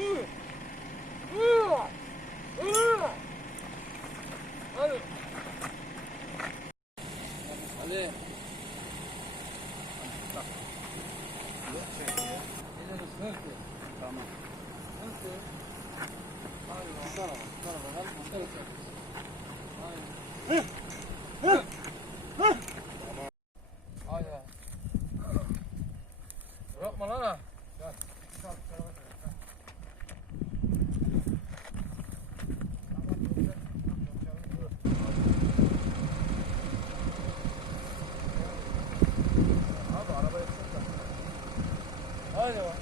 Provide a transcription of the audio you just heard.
Hadi. Hadi. Tamam. Haydi. Bırakma lan ha. Gel. Abi arabaya çık. Haydi bak.